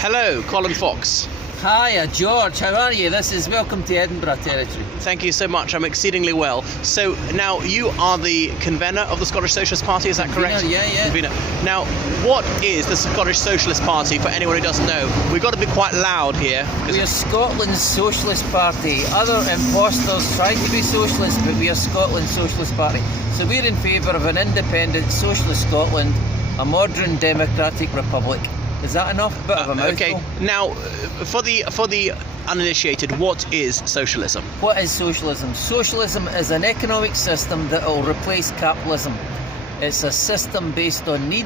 Hello, Colin Fox. Hiya, George. How are you? This is Welcome to Edinburgh territory. Thank you so much. I'm exceedingly well. So now you are the convener of the Scottish Socialist Party, is that correct? Yeah. Convener. Now, what is the Scottish Socialist Party for anyone who doesn't know? We've got to be quite loud here. We are Scotland's Socialist Party. Other impostors try to be socialist, but we are Scotland's Socialist Party. So we're in favour of an independent socialist Scotland, a modern democratic republic. Is that enough? Bit of a mouthful. Okay. Now, for the uninitiated, what is socialism? What is socialism? Socialism is an economic system that will replace capitalism. It's a system based on need,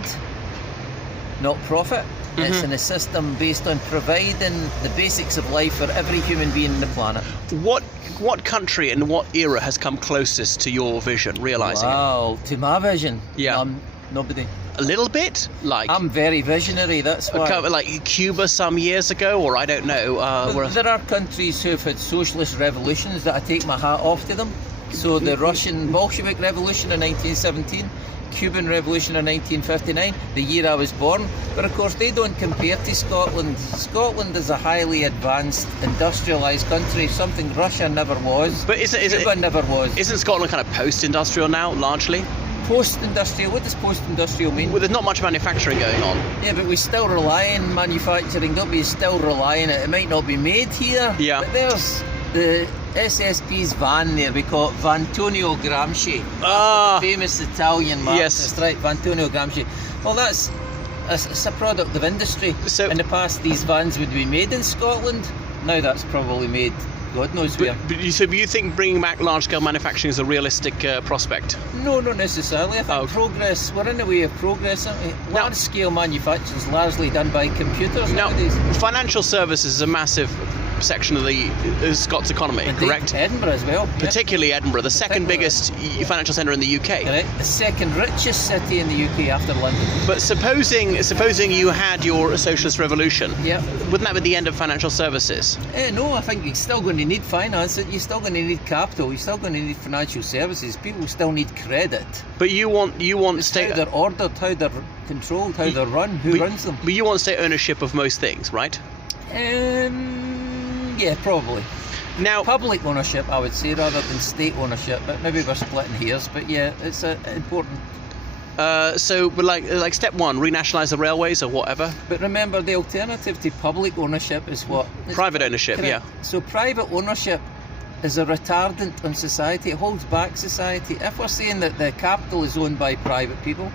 not profit. It's a system based on providing the basics of life for every human being on the planet. What country and what era has come closest to your vision, realising it? Wow, to my vision? Yeah. Nobody. A little bit? I'm very visionary, that's why. Like Cuba some years ago, or I don't know. There are countries who have had socialist revolutions that I take my hat off to them. So the Russian Bolshevik Revolution in 1917, Cuban Revolution in 1959, the year I was born. But of course they don't compare to Scotland. Scotland is a highly advanced, industrialised country, something Russia never was. But Cuba never was. Isn't Scotland kind of post-industrial now, largely? Post-industrial? What does post-industrial mean? Well, there's not much manufacturing going on. Yeah, but we still rely on manufacturing, don't we? Still rely on it. It might not be made here. Yeah. But there's the SSP's van there. We call it Vantonio Gramsci. Ah. The famous Italian Marxist, Yes. right? Vantonio Gramsci. Well, it's a product of industry. So, in the past, these vans would be made in Scotland. Now that's probably made God knows where. But you think bringing back large-scale manufacturing is a realistic prospect? No, not necessarily. I think progress, we're in a way of progress, aren't we? Large-scale manufacturing is largely done by computers nowadays. Financial services is a massive section of the Scots economy, Indeed. correct? Edinburgh as well. Particularly Edinburgh, the second biggest financial centre in the UK. Correct. The second richest city in the UK after London. But supposing you had your socialist revolution, wouldn't that be the end of financial services? No, I think you're still going to need finance. You're still going to need capital. You're still going to need financial services. People still need credit. But you want state. How they're ordered, how they're controlled, how they're run, who runs them. But you want state ownership of most things, right? Yeah, probably. Now, public ownership, I would say, rather than state ownership. But maybe we're splitting hairs. But yeah, it's important. But like step one, renationalise the railways or whatever. But remember, the alternative to public ownership is what? Private ownership, correct. yeah. So private ownership is a retardant on society. It holds back society. If we're saying that the capital is owned by private people,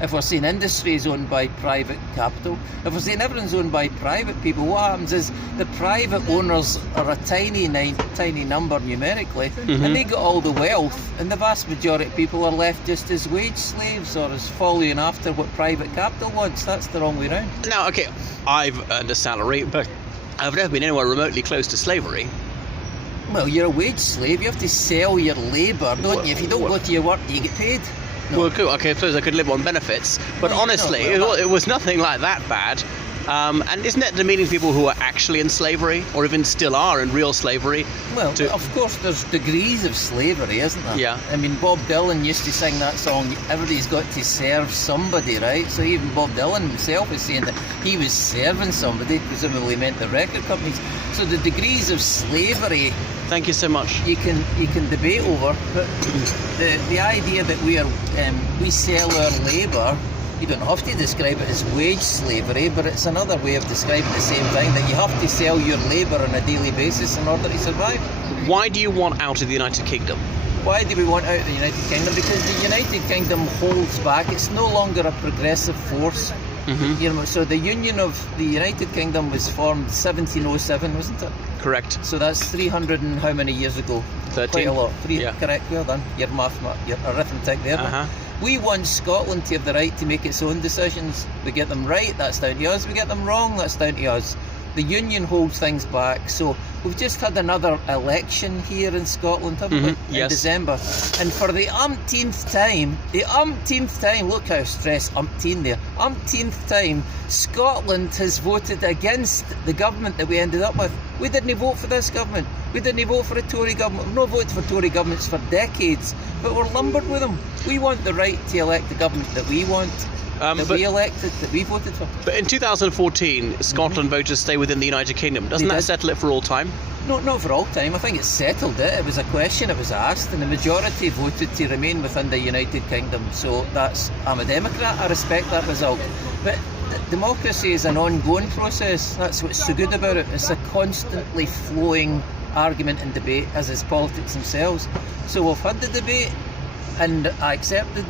if we're saying industry is owned by private capital, if we're saying everyone's owned by private people, what happens is the private owners are a tiny number numerically, and they get all the wealth, and the vast majority of people are left just as wage slaves or as following after what private capital wants. That's the wrong way round. Now, okay, I've earned a salary, but I've never been anywhere remotely close to slavery. Well, you're a wage slave. You have to sell your labour, don't you? If you don't go to your work, do you get paid? No. Well, cool. Okay, I suppose I could live on benefits, but honestly, it was nothing like that bad. And isn't that demeaning people who are actually in slavery, or even still are in real slavery? Well, of course, there's degrees of slavery, isn't there? Yeah. I mean, Bob Dylan used to sing that song, everybody's got to serve somebody, right? So even Bob Dylan himself is saying that he was serving somebody, presumably meant the record companies. So the degrees of slavery... Thank you so much. You can debate over, but the idea that we sell our labour, you don't have to describe it as wage slavery, but it's another way of describing the same thing, that you have to sell your labour on a daily basis in order to survive. Why do you want out of the United Kingdom? Why do we want out of the United Kingdom? Because the United Kingdom holds back. It's no longer a progressive force. You know, so the Union of the United Kingdom was formed 1707, wasn't it? Correct. So that's 300 and how many years ago? 13. Quite a lot. Yeah. Correct, well done. Your arithmetic there. We want Scotland to have the right to make its own decisions. We get them right, that's down to us. We get them wrong, that's down to us. The Union holds things back. So we've just had another election here in Scotland, haven't we? In December. And for the umpteenth time, look how stressed umpteen there, umpteenth time, Scotland has voted against the government that we ended up with. We didn't vote for this government. We didn't vote for a Tory government. We've not voted for Tory governments for decades, but we're lumbered with them. We want the right to elect the government that we want. that we elected, that we voted for. But in 2014, Scotland voted to stay within the United Kingdom. Doesn't that settle it for all time? No, not for all time. I think it settled it. It was a question, it was asked, and the majority voted to remain within the United Kingdom. So I'm a Democrat, I respect that result. But democracy is an ongoing process. That's what's so good about it. It's a constantly flowing argument and debate, as is politics themselves. So we've had the debate, and I accepted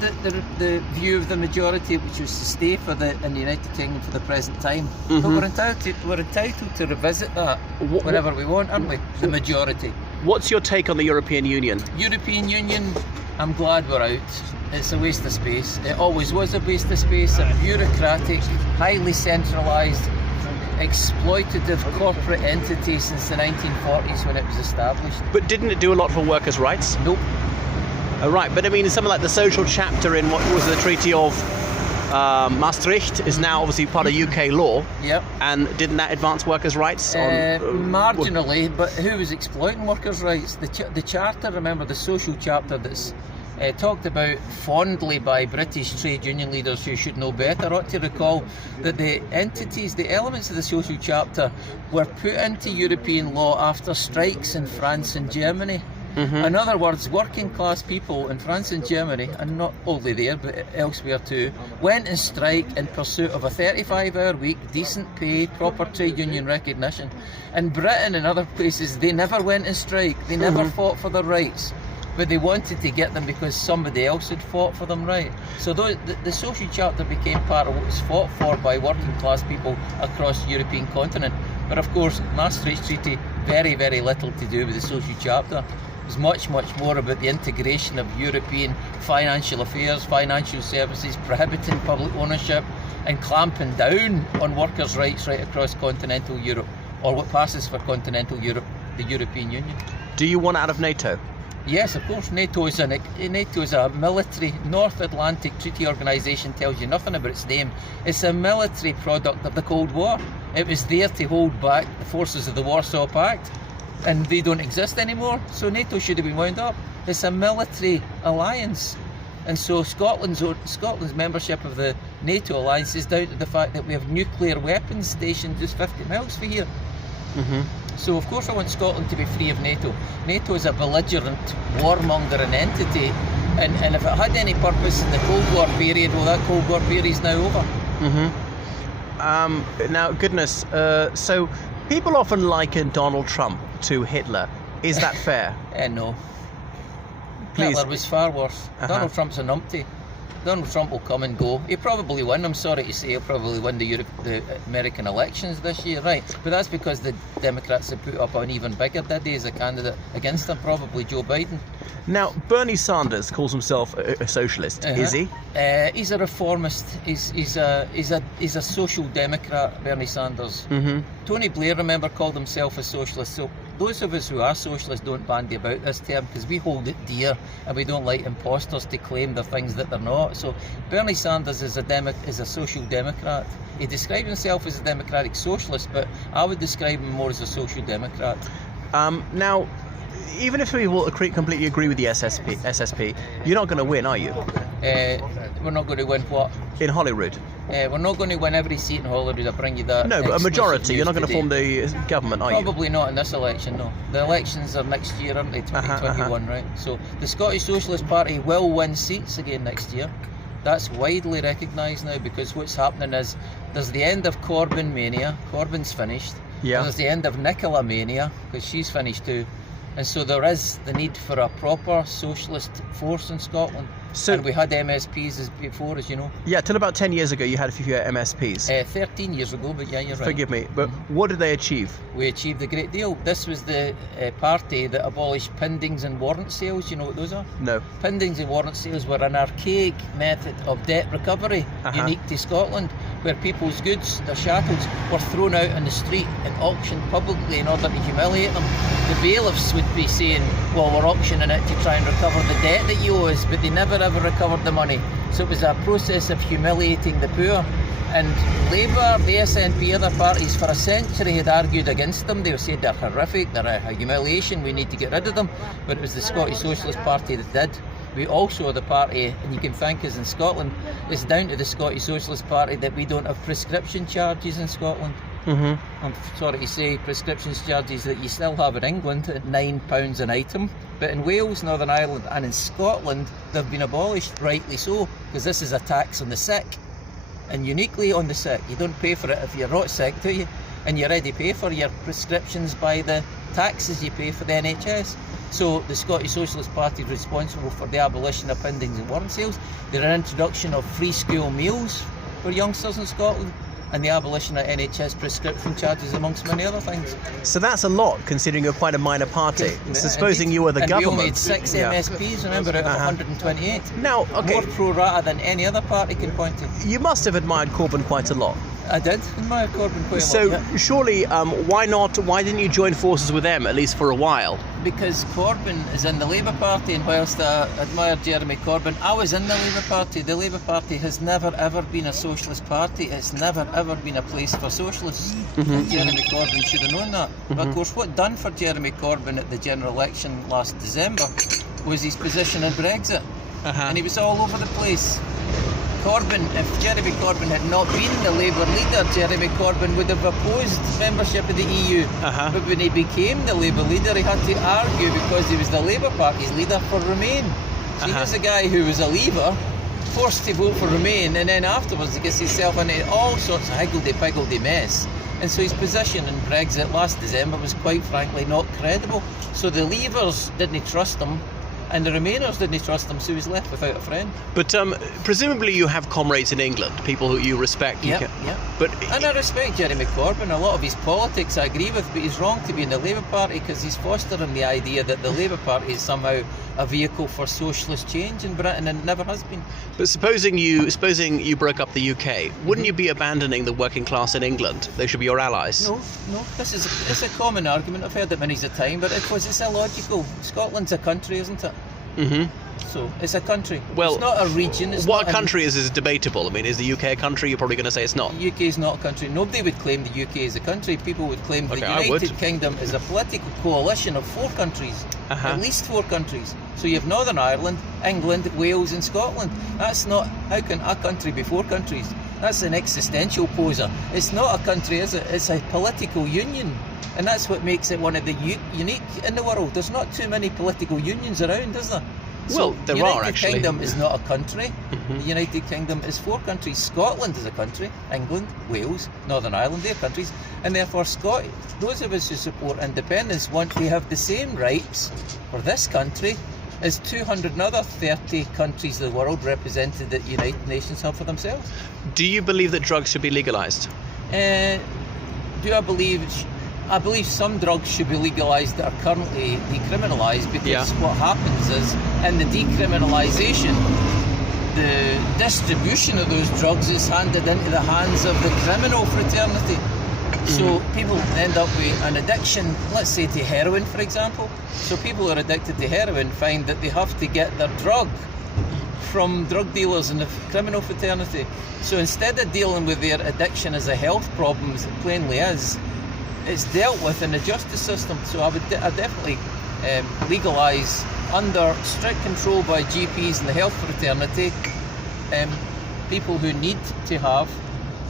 the view of the majority, which was to stay in the United Kingdom for the present time. But we're entitled to revisit that whenever we want, aren't we? The majority. What's your take on the European Union? European Union, I'm glad we're out. It's a waste of space. It always was a waste of space. A bureaucratic, highly centralised, exploitative corporate entity since the 1940s when it was established. But didn't it do a lot for workers' rights? Nope. Oh, right, but I mean, something like the social chapter in what was the Treaty of Maastricht is now obviously part of UK law. Yep. And didn't that advance workers' rights? Marginally, but who was exploiting workers' rights? The charter, remember, the social chapter that's talked about fondly by British trade union leaders who should know better, ought to recall that the elements of the social chapter were put into European law after strikes in France and Germany. In other words, working class people in France and Germany, and not only there but elsewhere too, went on strike in pursuit of a 35-hour week, decent pay, proper trade union recognition. In Britain and other places, they never went on strike, they never fought for their rights, but they wanted to get them because somebody else had fought for them, right? So the social chapter became part of what was fought for by working class people across the European continent. But of course, Maastricht Treaty, very, very little to do with the social chapter. It was much, much more about the integration of European financial affairs, financial services, prohibiting public ownership and clamping down on workers' rights right across continental Europe, or what passes for continental Europe, the European Union. Do you want out of NATO? Yes, of course. NATO is a military North Atlantic Treaty Organisation. Tells you nothing about its name. It's a military product of the Cold War. It was there to hold back the forces of the Warsaw Pact, and they don't exist anymore, so NATO should have been wound up. It's a military alliance, and so Scotland's membership of the NATO alliance is down to the fact that we have nuclear weapons stationed just 50 miles from here. So of course I want Scotland to be free of NATO. NATO is a belligerent, warmongering entity, and if it had any purpose in the Cold War period, well, that Cold War period is now over. Now, goodness, so people often liken Donald Trump to Hitler. Is that fair? No. Please. Hitler was far worse. Donald Trump's a numpty. Donald Trump will come and go. He'll probably win, I'm sorry to say, he'll probably win the American elections this year, right? But that's because the Democrats have put up an even bigger daddy as a candidate against him, probably Joe Biden. Now, Bernie Sanders calls himself a socialist, is he? He's a reformist. He's a social democrat, Bernie Sanders. Tony Blair, remember, called himself a socialist. So those of us who are socialists don't bandy about this term because we hold it dear and we don't like imposters to claim they're things that they're not. So Bernie Sanders is a social democrat. He describes himself as a democratic socialist, but I would describe him more as a social democrat. Now, even if we will completely agree with the SSP, you're not going to win, are you? We're not going to win what? In Holyrood. We're not going to win every seat in Holyrood. I'll bring you that. No, but a majority. You're not going to form the government, are you? Probably not in this election, no. The elections are next year, aren't they? 2021, right? So the Scottish Socialist Party will win seats again next year. That's widely recognised now, because what's happening is there's the end of Corbyn mania. Corbyn's finished. Yeah. There's the end of Nicola mania, because she's finished too. And so there is the need for a proper socialist force in Scotland. And we had MSPs before, as you know. Yeah, till about 10 years ago you had a few MSPs. 13 years ago, but yeah, you're right. Forgive me, but what did they achieve? We achieved a great deal. This was the party that abolished pindings and warrant sales. You know what those are? No. Pindings and warrant sales were an archaic method of debt recovery, unique to Scotland, where people's goods, their chattels, were thrown out on the street and auctioned publicly in order to humiliate them. The bailiffs would be saying, well, we're auctioning it to try and recover the debt that you owe us, but they never ever recovered the money. So it was a process of humiliating the poor. And Labour, the SNP, other parties for a century had argued against them. They said they're horrific, they're a humiliation, we need to get rid of them. But it was the Scottish Socialist Party that did. We also are the party, and you can thank us in Scotland, it's down to the Scottish Socialist Party that we don't have prescription charges in Scotland. I'm sorry to say, prescription charges that you still have in England at £9 an item, but in Wales, Northern Ireland and in Scotland they've been abolished, rightly so, because this is a tax on the sick, and uniquely on the sick. You don't pay for it if you're not sick, do you? And you already pay for your prescriptions by the taxes you pay for the NHS. So the Scottish Socialist Party is responsible for the abolition of pindings and warrant sales, the introduction of free school meals for youngsters in Scotland, and the abolition of NHS prescription charges, amongst many other things. So that's a lot, considering you're quite a minor party. So supposing you were the government. We only had 6 MSPs, remember, out of 128. Now, okay. More pro-rata than any other party can point to. You must have admired Corbyn quite a lot. I did admire Corbyn quite a lot. So surely, why didn't you join forces with them, at least for a while? Because Corbyn is in the Labour Party, and whilst I admire Jeremy Corbyn, I was in the Labour Party. The Labour Party has never ever been a socialist party. It's never ever been a place for socialists. And Jeremy Corbyn should have known that. But of course, what done for Jeremy Corbyn at the general election last December was his position on Brexit. And he was all over the place. If Jeremy Corbyn had not been the Labour leader, Jeremy Corbyn would have opposed membership of the EU. But when he became the Labour leader, he had to argue, because he was the Labour Party's leader, for Remain. So he was a guy who was a Leaver, forced to vote for Remain, and then afterwards he gets himself into all sorts of higgledy-piggledy mess. And so his position in Brexit last December was quite frankly not credible. So the Leavers didn't trust him, and the Remainers didn't trust him, so he was left without a friend. But presumably you have comrades in England, people who you respect. Yeah. But and I respect Jeremy Corbyn. A lot of his politics I agree with, but he's wrong to be in the Labour Party, because he's fostering the idea that the Labour Party is somehow a vehicle for socialist change in Britain, and it never has been. But supposing you broke up the UK, wouldn't you be abandoning the working class in England? They should be your allies. No. It's a common argument. I've heard it many a time, but it's illogical. Scotland's a country, isn't it? So it's a country. Well, it's not a region. What a country is debatable. I mean, is the UK a country? You're probably going to say it's not. The UK is not a country. Nobody would claim the UK is a country. People would claim the United Kingdom is a political coalition of 4 countries. At least 4 countries. So you have Northern Ireland, England, Wales and Scotland. That's not, how can a country be 4 countries? That's an existential poser. It's not a country, is it? It's a political union. And that's what makes it one of the unique in the world. There's not too many political unions around, is there? Well, there are actually. The United Kingdom is not a country. The United Kingdom is 4 countries. Scotland is a country. England, Wales, Northern Ireland, they're countries. And therefore, those of us who support independence want to have the same rights for this country as 230 countries of the world represented at United Nations have for themselves. Do you believe that drugs should be legalised? I believe some drugs should be legalised that are currently decriminalised, because what happens is, in the decriminalisation, the distribution of those drugs is handed into the hands of the criminal fraternity. So people end up with an addiction, let's say to heroin, for example. So people who are addicted to heroin find that they have to get their drug from drug dealers in the criminal fraternity. So instead of dealing with their addiction as a health problem, as it plainly is, it's dealt with in the justice system. So I definitely legalise, under strict control by GPs and the health fraternity, people who need to have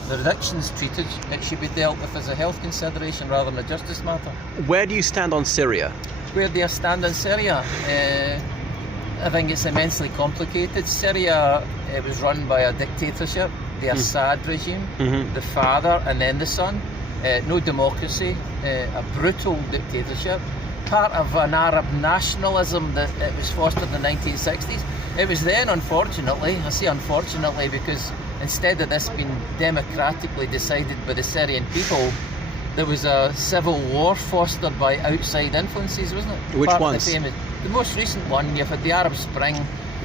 their addictions treated. It should be dealt with as a health consideration rather than a justice matter. Where do you stand on Syria? Where do I stand on Syria? I think it's immensely complicated. Syria, it was run by a dictatorship, the Assad regime, the father and then the son. No democracy, a brutal dictatorship, part of an Arab nationalism that it was fostered in the 1960s. It was then, unfortunately, I say unfortunately because instead of this being democratically decided by the Syrian people, there was a civil war fostered by outside influences, wasn't it? Which ones? The most recent one, you've had the Arab Spring,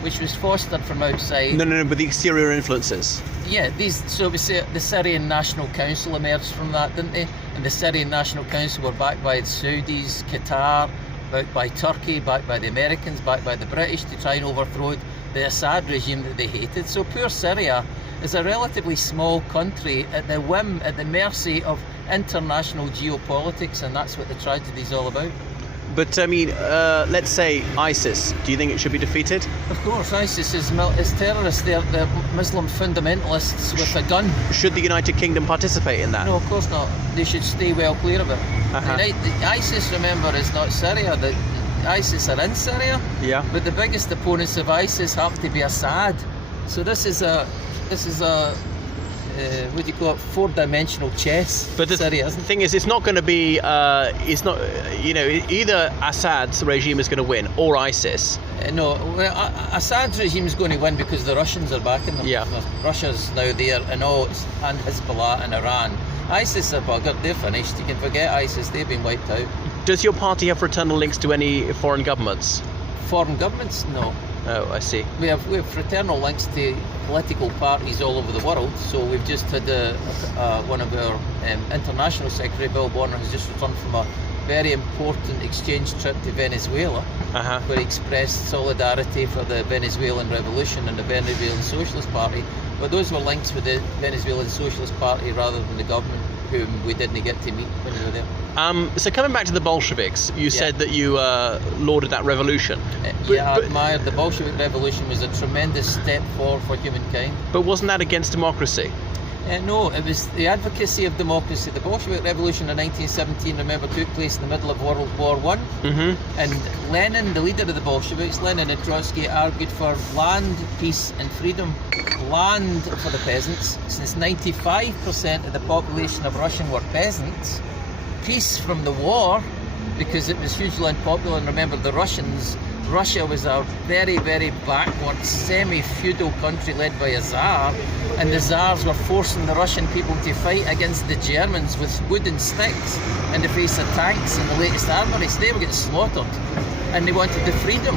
which was fostered from outside. No, but the exterior influences. Yeah, so we say the Syrian National Council emerged from that, didn't they? And the Syrian National Council were backed by the Saudis, Qatar, backed by Turkey, backed by the Americans, backed by the British to try and overthrow the Assad regime that they hated. So poor Syria is a relatively small country at the whim, at the mercy of international geopolitics, and that's what the tragedy is all about. But I mean, let's say ISIS. Do you think it should be defeated? Of course, ISIS is terrorists. They're Muslim fundamentalists with a gun. Should the United Kingdom participate in that? No, of course not. They should stay well clear of it. The ISIS, remember, is not Syria. The ISIS are in Syria. Yeah. But the biggest opponents of ISIS happen to be Assad. So this is a what do you call it? 4-dimensional chess. But the thing is, it's not going to be. It's not. Either Assad's regime is going to win or ISIS. No, well, Assad's regime is going to win because the Russians are backing them. Yeah. Russia's now there, and Hezbollah and Iran. ISIS are buggered. They're finished. You can forget ISIS. They've been wiped out. Does your party have fraternal links to any foreign governments? Foreign governments? No. Oh, I see. We have fraternal links to political parties all over the world. So we've just had one of our international secretary, Bill Bonner, has just returned from a very important exchange trip to Venezuela, where he expressed solidarity for the Venezuelan Revolution and the Venezuelan Socialist Party. But those were links with the Venezuelan Socialist Party rather than the government, whom we didn't get to meet when we were there. So coming back to the Bolsheviks, you said that you lauded that revolution. I admired the Bolshevik Revolution. Was a tremendous step forward for humankind. But wasn't that against democracy? No, it was the advocacy of democracy. The Bolshevik Revolution in 1917, remember, took place in the middle of World War I. And Lenin, the leader of the Bolsheviks, Lenin and Trotsky argued for land, peace and freedom. Land for the peasants, since 95% of the population of Russia were peasants. Peace from the war, because it was hugely unpopular. And remember, Russia was a very, very backward, semi-feudal country led by a Tsar, and the Tsars were forcing the Russian people to fight against the Germans with wooden sticks in the face of tanks and the latest armoury. So they were getting slaughtered, and they wanted the freedom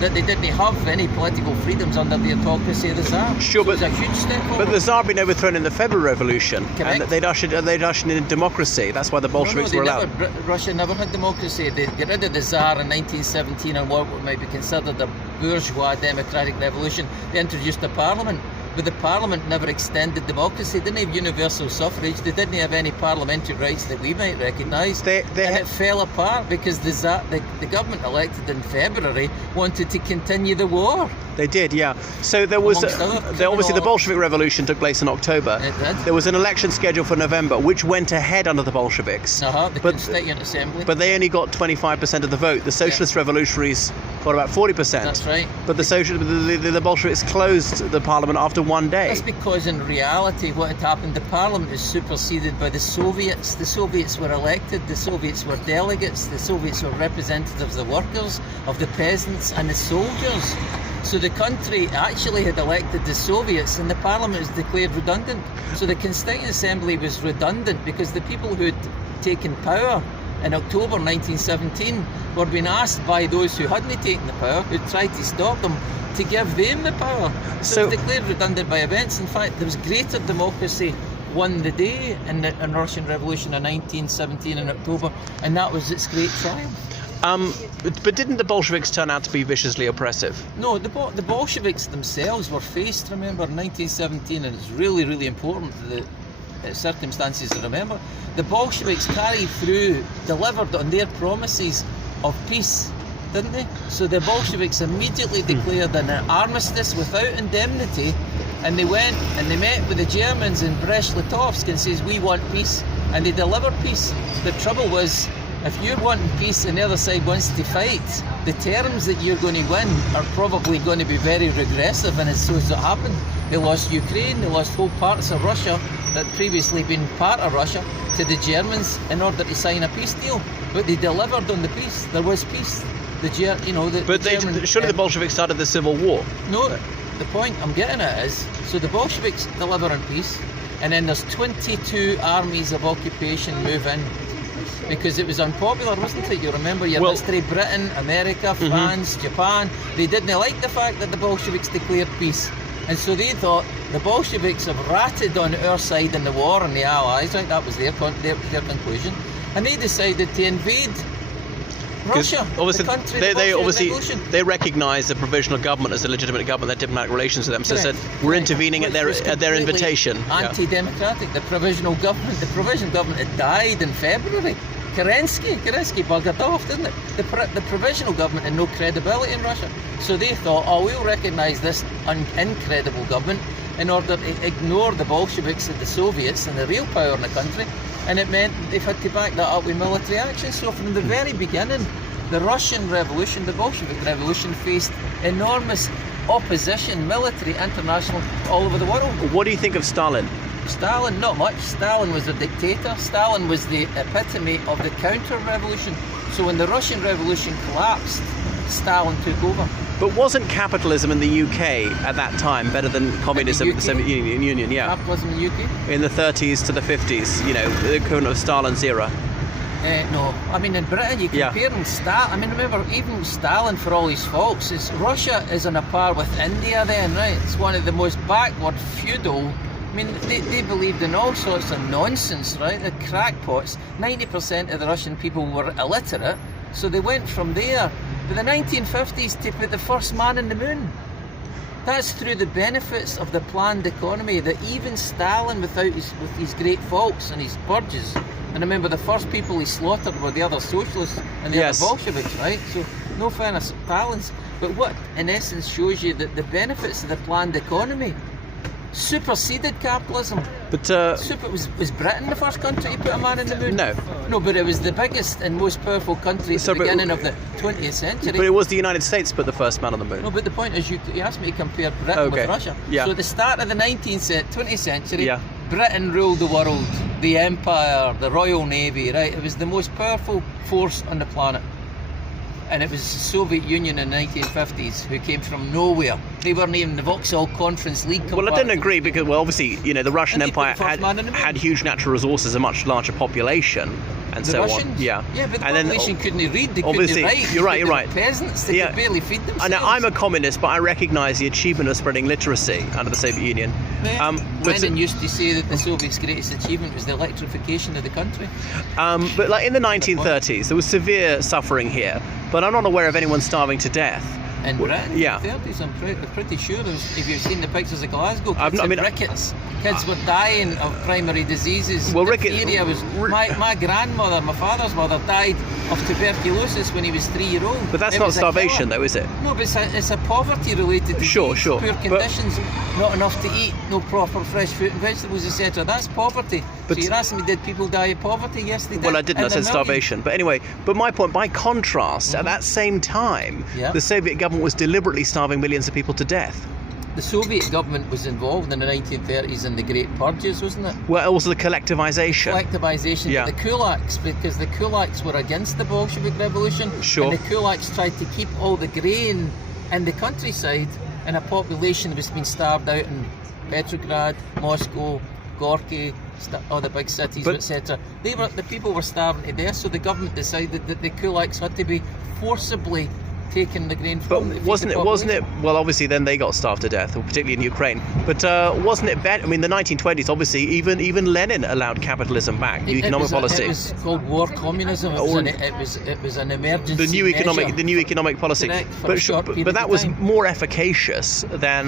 that they didn't have any political freedoms under the autocracy of the Tsar. Sure, so it was a huge step forward. But the Tsar had been overthrown in the February Revolution, Correct. and they'd ushered in democracy. That's why the Bolsheviks were allowed. Russia never had democracy. They got rid of the Tsar in 1917 and what might be considered a bourgeois democratic revolution. They introduced a parliament. But the parliament never extended democracy. They didn't have universal suffrage. They didn't have any parliamentary rights that we might recognise. And it fell apart because the government elected in February wanted to continue the war. They did, yeah. So there was obviously the Bolshevik Revolution took place in October. It did. There was an election scheduled for November, which went ahead under the Bolsheviks. The Constituent Assembly. But they only got 25% of the vote. The Socialist Revolutionaries got about 40%. That's right. But the Bolsheviks closed the parliament after one day. That's because in reality what had happened, the parliament was superseded by the Soviets. The Soviets were elected, the Soviets were delegates, the Soviets were representatives of the workers, of the peasants and the soldiers. So the country actually had elected the Soviets and the parliament was declared redundant. So the Constituent Assembly was redundant because the people who had taken power in October 1917 were being asked by those who hadn't taken the power, who tried to stop them, to give them the power. So it was declared redundant by events. In fact, there was greater democracy won the day in the Russian Revolution in 1917 in October, and that was its great triumph. But didn't the Bolsheviks turn out to be viciously oppressive? No, the Bolsheviks themselves were faced, remember, in 1917, and it's really, really important to the circumstances to remember. The Bolsheviks delivered on their promises of peace, didn't they? So the Bolsheviks immediately declared an armistice without indemnity, and they went and they met with the Germans in Brest-Litovsk and says, we want peace, and they delivered peace. The trouble was, if you're wanting peace and the other side wants to fight, the terms that you're going to win are probably going to be very regressive, and so as it happened. They lost Ukraine, they lost whole parts of Russia that had previously been part of Russia to the Germans in order to sign a peace deal. But they delivered on the peace. There was peace. Surely the Bolsheviks started the Civil War. No, the point I'm getting at is, so the Bolsheviks deliver on peace, and then there's 22 armies of occupation move in. Because it was unpopular, wasn't it? You remember your history, Britain, America, France, Japan. They didn't like the fact that the Bolsheviks declared peace. And so they thought the Bolsheviks have ratted on our side in the war and the Allies, right? That was their conclusion. And they decided to invade Russia, obviously, the country, they recognise the provisional government as a legitimate government, their diplomatic relations with them. So said we're intervening at their invitation. Anti-democratic. The provisional government had died in February. Kerensky buggered off, didn't it? The provisional government had no credibility in Russia. So they thought, oh, we'll recognise this incredible government in order to ignore the Bolsheviks and the Soviets and the real power in the country. And it meant they've had to back that up with military action. So from the very beginning, the Russian Revolution, the Bolshevik Revolution, faced enormous opposition, military, international, all over the world. What do you think of Stalin? Stalin, not much. Stalin was a dictator. Stalin was the epitome of the counter-revolution. So when the Russian Revolution collapsed, Stalin took over. But wasn't capitalism in the UK at that time better than communism in the Soviet Union? Yeah. Capitalism in the UK? In the 30s to the 50s, the equivalent of Stalin's era. No, I mean in Britain you compare them. I mean, remember, even Stalin, for all his faults, Russia is on a par with India then, right? It's one of the most backward, feudal. I mean, they believed in all sorts of nonsense, right? The crackpots. 90% of the Russian people were illiterate, so they went from there. But the 1950s to put the first man on the moon. That's through the benefits of the planned economy that even Stalin, with his great faults and his purges, and remember the first people he slaughtered were the other socialists and the other Bolsheviks, right? So no fairness, Stalin's. But what in essence shows you that the benefits of the planned economy superseded capitalism. But was Britain the first country to put a man in the moon? No, but it was the biggest and most powerful country at the beginning of the 20th century. But it was the United States put the first man on the moon. No, but the point is, you asked me to compare Britain with Russia. Yeah. So at the start of the 20th century, Britain ruled the world, the empire, the Royal Navy, right? It was the most powerful force on the planet. And it was the Soviet Union in the 1950s who came from nowhere. They weren't even the Vauxhall Conference League. Well, I don't agree because, obviously, the Russian Empire had huge natural resources, a much larger population, and so on. Yeah, but the population couldn't read. They couldn't write. You're right. Peasants, they could barely feed themselves. Now, I'm a communist, but I recognise the achievement of spreading literacy under the Soviet Union. Lenin used to say that the Soviets' greatest achievement was the electrification of the country. But like in the 1930s, there was severe suffering here, but I'm not aware of anyone starving to death. In Britain, in the 30s, I'm pretty sure. If you've seen the pictures of Glasgow, kids had rickets. Kids were dying of primary diseases. Well, diphtheria was. My grandmother, my father's mother, died of tuberculosis when he was 3-year-old. But that's not starvation, though, is it? No, but it's a poverty-related disease. Sure. Poor conditions, not enough to eat, no proper fresh fruit and vegetables, etc. That's poverty. So you're asking me, did people die of poverty? Yes, they did. Well, I didn't. I said starvation. But anyway, my point, by contrast, at that same time, the Soviet government was deliberately starving millions of people to death. The Soviet government was involved in the 1930s in the Great Purges, wasn't it? Well, also the collectivization. The kulaks, because the kulaks were against the Bolshevik Revolution. Sure. And the kulaks tried to keep all the grain in the countryside, and a population that was being starved out in Petrograd, Moscow, Gorky, all the big cities, etc. The people were starving to death, so the government decided that the kulaks had to be forcibly taken the grain from. But wasn't it? Well, obviously, then they got starved to death, particularly in Ukraine. But wasn't it better? I mean, the 1920s, obviously, even Lenin allowed capitalism back, new economic policy. It was called war communism. It was an emergency. The new economic policy. But that was more efficacious than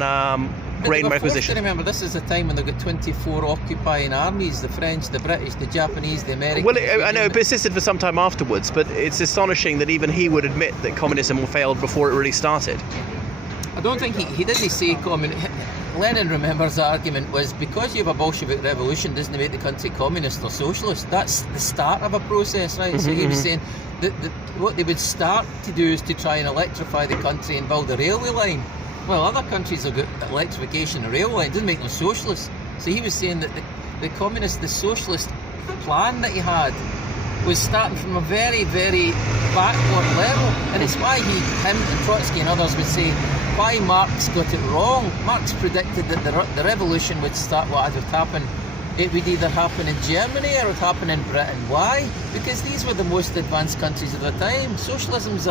grain requisition. Remember, this is a time when they've got 24 occupying armies: the French, the British, the Japanese, the Americans. Well, I know it persisted for some time afterwards, but it's astonishing that even he would admit that communism failed before it really started. I don't think he didn't say communism. Lenin, remembers, the argument was because you have a Bolshevik Revolution doesn't make the country communist or socialist. That's the start of a process, right? So he was saying that what they would start to do is to try and electrify the country and build a railway line. Well, other countries have got electrification and railway line, doesn't make them socialists. So he was saying that the socialist plan that he had was starting from a very, very backward level. And it's why him and Trotsky and others would say why Marx got it wrong. Marx predicted that the revolution would start, what would happen, it would either happen in Germany or it would happen in Britain. Why? Because these were the most advanced countries of the time. Socialism's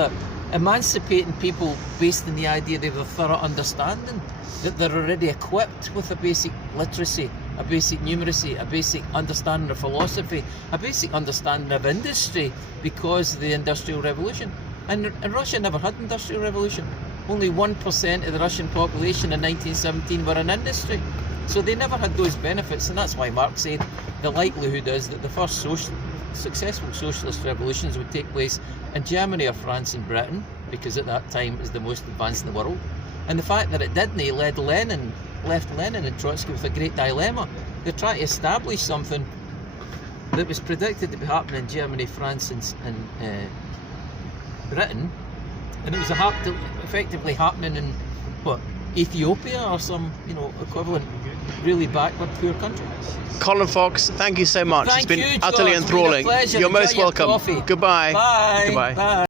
emancipating people based on the idea they have a thorough understanding, that they're already equipped with a basic literacy, a basic numeracy, a basic understanding of philosophy, a basic understanding of industry because of the Industrial Revolution. And Russia never had Industrial Revolution. Only 1% of the Russian population in 1917 were in industry. So they never had those benefits, and that's why Marx said the likelihood is that the first successful socialist revolutions would take place in Germany or France and Britain, because at that time it was the most advanced in the world. And the fact that it didn't left Lenin and Trotsky with a great dilemma. They're trying to establish something that was predicted to be happening in Germany, France and Britain, and it was effectively happening in Ethiopia or some equivalent really backward poor country. Colin Fox, thank you so much. Thank it's been you, utterly George. enthralling. It's been a pleasure. You're Enjoy most your welcome. coffee. Goodbye. Bye. Goodbye. Bye.